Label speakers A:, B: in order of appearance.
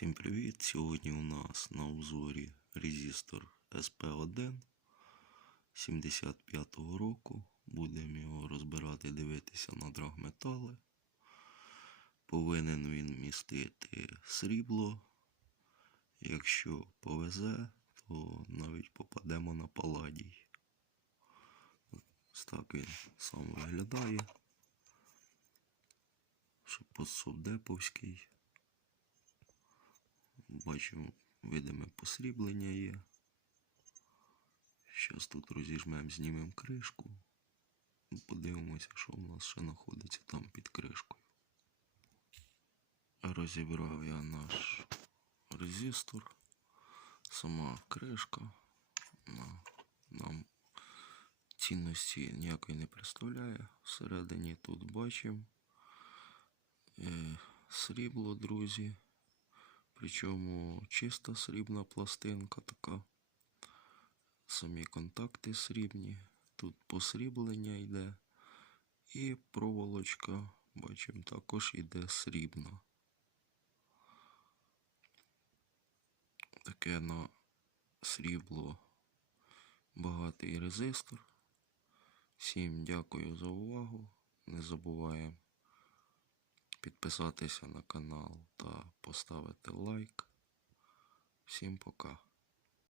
A: Всім привіт! Сьогодні у нас на обзорі резистор SP1 75-го року. Будемо його розбирати, дивитися на драгметали. Повинен він містити срібло. Якщо повезе, то навіть попадемо на паладій. Ось так він сам виглядає. Шипособ Бачимо, видиме посріблення є. Зараз тут розіжмемо, знімемо кришку. Подивимося, що у нас ще знаходиться там під кришкою. Розібрав я наш резистор. Сама кришка нам цінності ніякої не представляє. Всередині тут бачимо е, срібло, друзі. Причому чиста срібна пластинка така. Самі контакти срібні. Тут посріблення йде. І проволочка, бачимо, також йде срібна. Таке на срібло багатий резистор. Всім дякую за увагу. Не забуваємо підписатися на канал та поставити лайк. Всім пока.